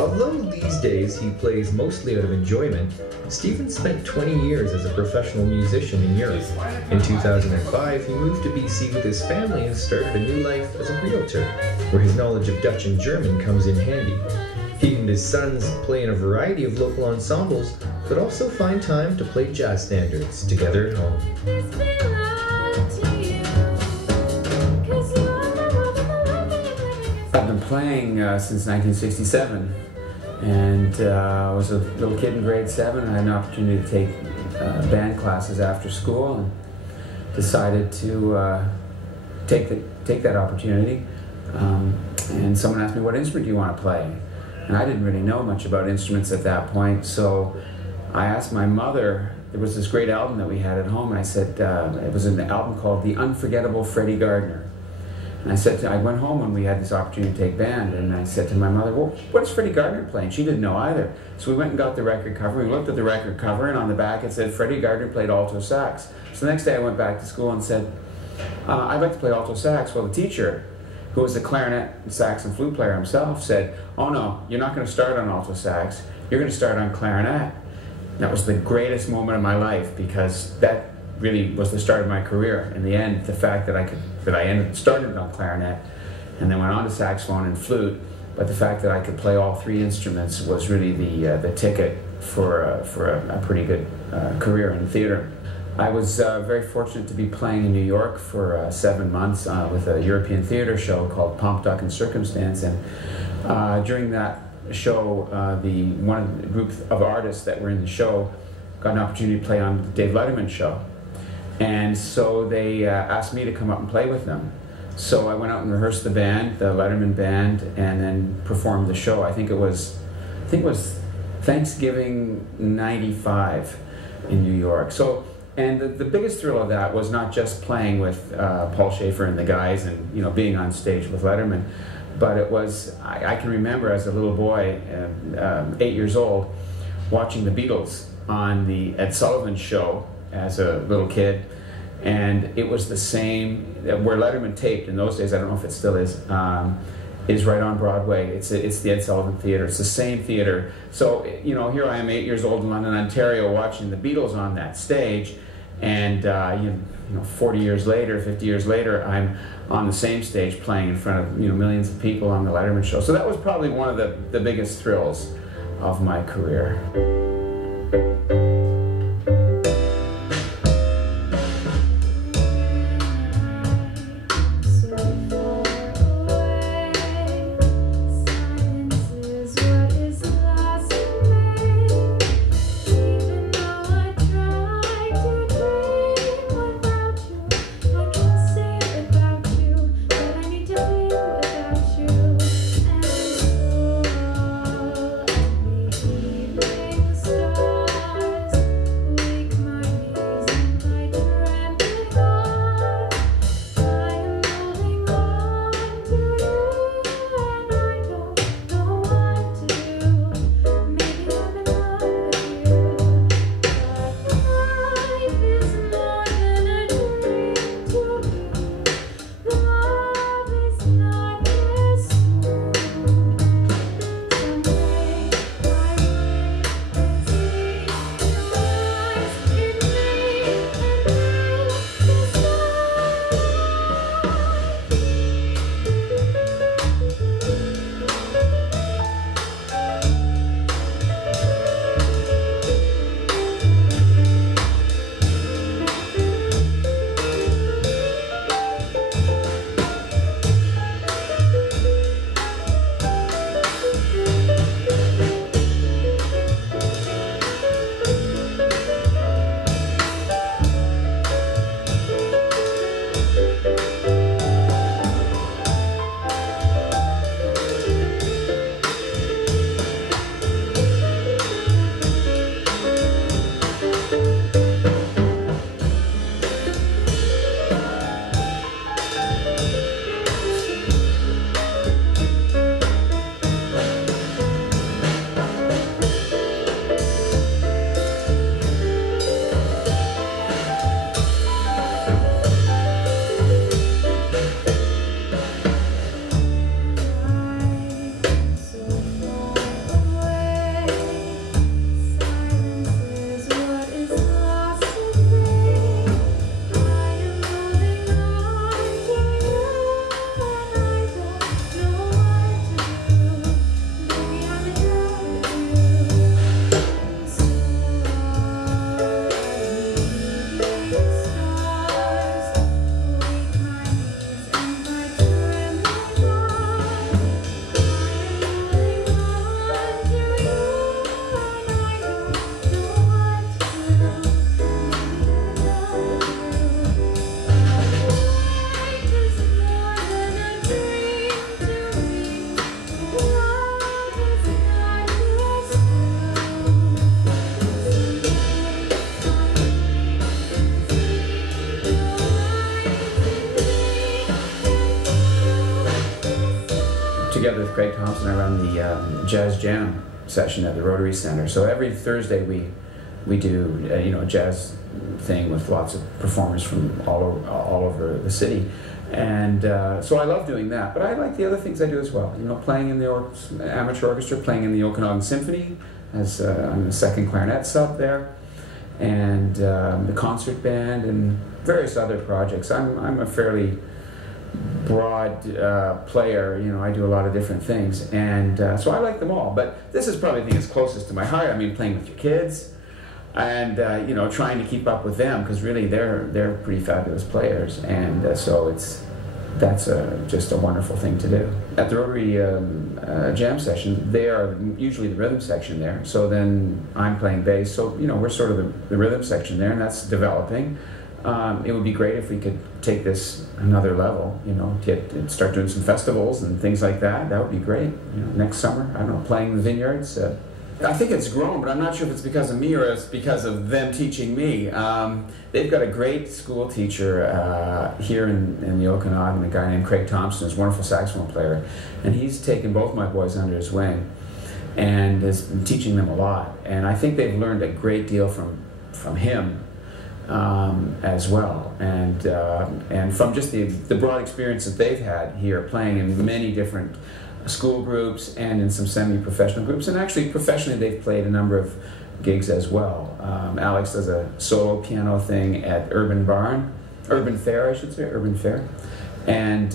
Although these days he plays mostly out of enjoyment, Stephen spent 20 years as a professional musician in Europe. In 2005, he moved to BC with his family and started a new life as a realtor, where his knowledge of Dutch and German comes in handy. He and his sons play in a variety of local ensembles, but also find time to play jazz standards together at home. I've been playing since 1967, and I was a little kid in grade 7. I had an opportunity to take band classes after school, and decided to take that opportunity. And someone asked me, "What instrument do you want to play?" And I didn't really know much about instruments at that point, so I asked my mother. There was this great album that we had at home, and I said, it was an album called The Unforgettable Freddie Gardner. And I went home when we had this opportunity to take band, and I said to my mother, "Well, what does Freddie Gardner play?" And she didn't know either. So we went and got the record cover. We looked at the record cover, and on the back it said Freddie Gardner played alto sax. So the next day I went back to school and said, "I'd like to play alto sax." Well, the teacher, who was a clarinet, sax, and flute player himself, said, "Oh no, you're not going to start on alto sax. You're going to start on clarinet." And that was the greatest moment of my life, because that really was the start of my career. In the end, the fact that I started on clarinet and then went on to saxophone and flute, but the fact that I could play all 3 instruments was really the ticket for a pretty good career in theater. I was very fortunate to be playing in New York for 7 months with a European theater show called Pomp, Duck, and Circumstance, and during that show, one of the group of artists that were in the show got an opportunity to play on the Dave Letterman show. And so they asked me to come up and play with them. So I went out and rehearsed the band, the Letterman band, and then performed the show. I think it was Thanksgiving '95 in New York. So, and the biggest thrill of that was not just playing with Paul Schaefer and the guys and being on stage with Letterman, but it was, I can remember as a little boy, 8 years old, watching the Beatles on the Ed Sullivan Show as a little kid, and it was the same where Letterman taped in those days. I don't know if it still is right on Broadway. It's the Ed Sullivan Theater. It's the same theater. So here I am, 8 years old in London, Ontario, watching the Beatles on that stage, and 40 years later, 50 years later, I'm on the same stage playing in front of millions of people on the Letterman Show. So that was probably one of the biggest thrills of my career. together with Craig Thompson, I run the Jazz Jam session at the Rotary Center. So every Thursday we do a jazz thing with lots of performers from all over the city. And so I love doing that, but I like the other things I do as well. Playing in the amateur orchestra, playing in the Okanagan Symphony, as I'm the second clarinet sub there, and the concert band, and various other projects. I'm a fairly broad player. I do a lot of different things, and so I like them all. But this is probably the thing that's closest to my heart. I mean, playing with your kids, and trying to keep up with them, because really they're pretty fabulous players, and so that's just a wonderful thing to do. At the Rotary Jam session, they are usually the rhythm section there, so then I'm playing bass, so we're sort of the rhythm section there, and that's developing. It would be great if we could take this another level, start doing some festivals and things like that. That would be great. Next summer, I don't know, playing the vineyards. I think it's grown, but I'm not sure if it's because of me or it's because of them teaching me. They've got a great school teacher here in the Okanagan, a guy named Craig Thompson, who's a wonderful saxophone player, and he's taken both my boys under his wing and is teaching them a lot. And I think they've learned a great deal from him as well, and from just the broad experience that they've had here, playing in many different school groups and in some semi-professional groups, and actually professionally they've played a number of gigs as well. Alex does a solo piano thing at Urban Fair, and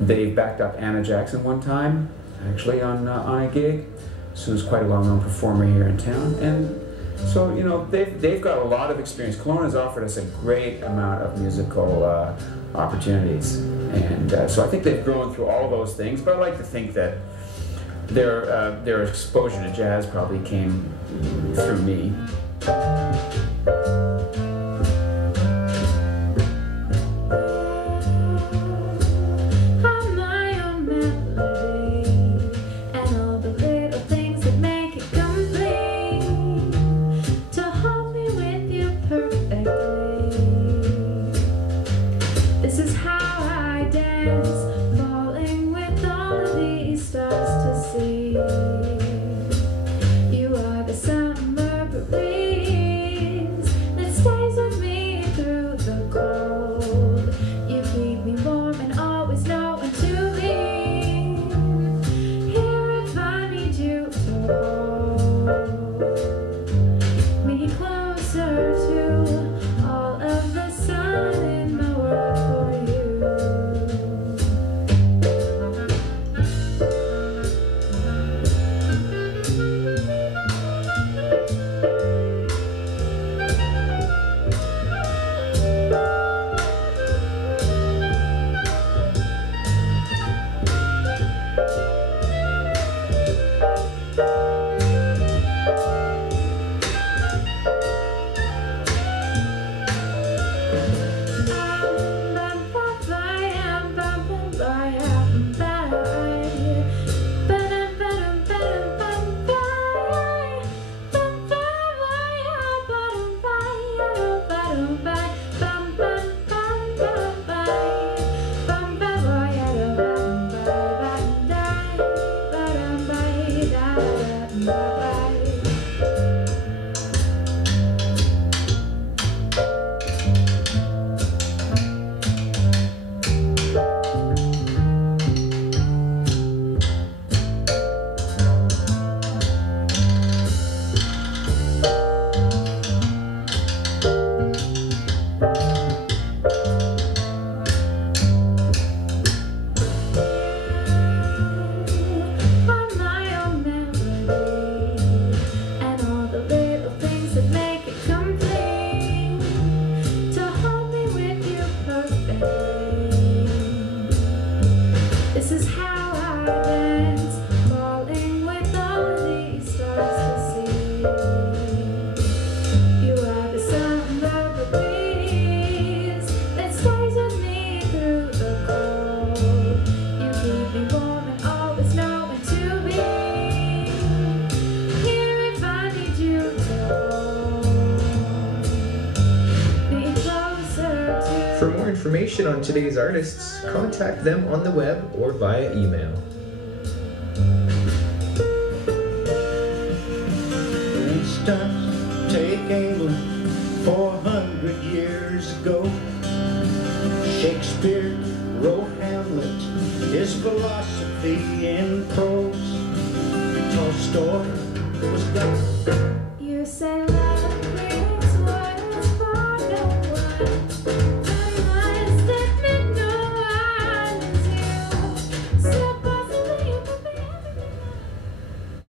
they've backed up Anna Jackson one time, actually on a gig, so who's quite a well-known performer here in town. And so they've got a lot of experience. Kelowna has offered us a great amount of musical opportunities, and so I think they've grown through all those things. But I like to think that their exposure to jazz probably came through me. information on today's artists, contact them on the web or via email. For instance, take England 400 years ago. Shakespeare wrote Hamlet, his philosophy in prose. Tolstoy was gone. You say love is what is for no one.